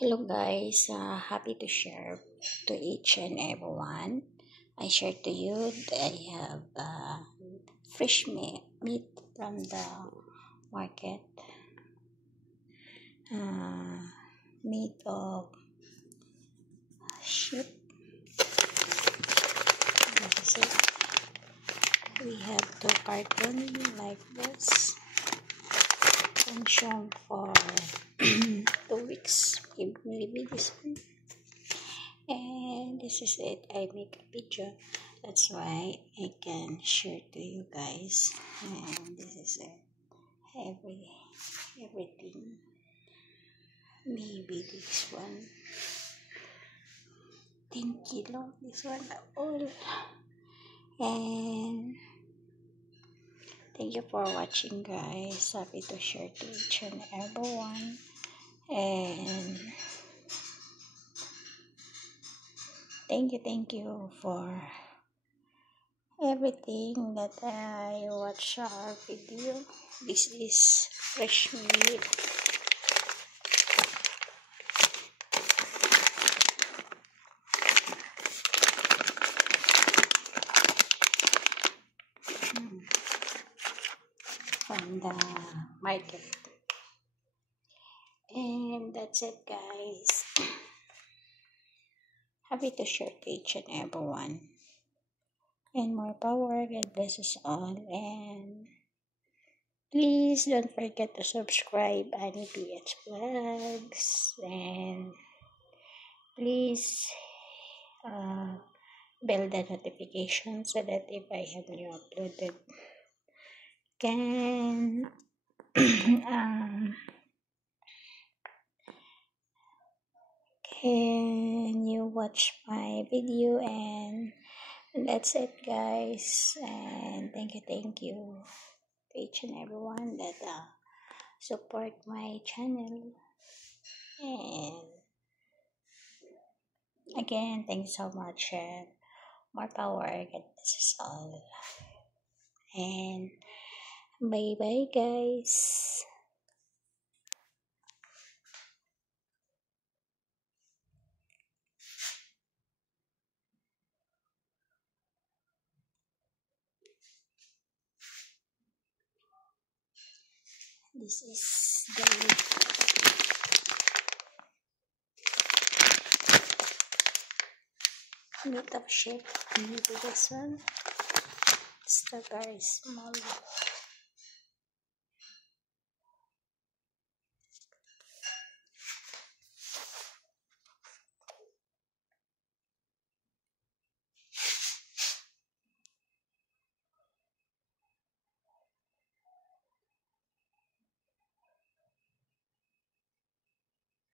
Hello guys, happy to share to each and everyone. I share to you that I have fresh meat from the market. Meat of sheep. This is it. We have 2 cartons like this. Consumed for 2 weeks. Maybe this one. And this is it. I make a picture, that's why I can share to you guys. And this is it. Everything. Maybe this one 10 kilo, this one all. And thank you for watching guys. Happy to share to each and everyone. And thank you for everything that I watch our video. This is fresh meat. From the market. And that's it guys. Happy to share to each and everyone. And more power. God bless us all. And please don't forget to subscribe Annie PH Vlogs. And please bell the notification so that if I have new uploaded, can can you watch my video. And that's it guys. And thank you to each and everyone that support my channel. And again, thank you so much. And more power. God bless us all. And bye bye guys. This is the meat of sheep. Maybe this one. It's the very small.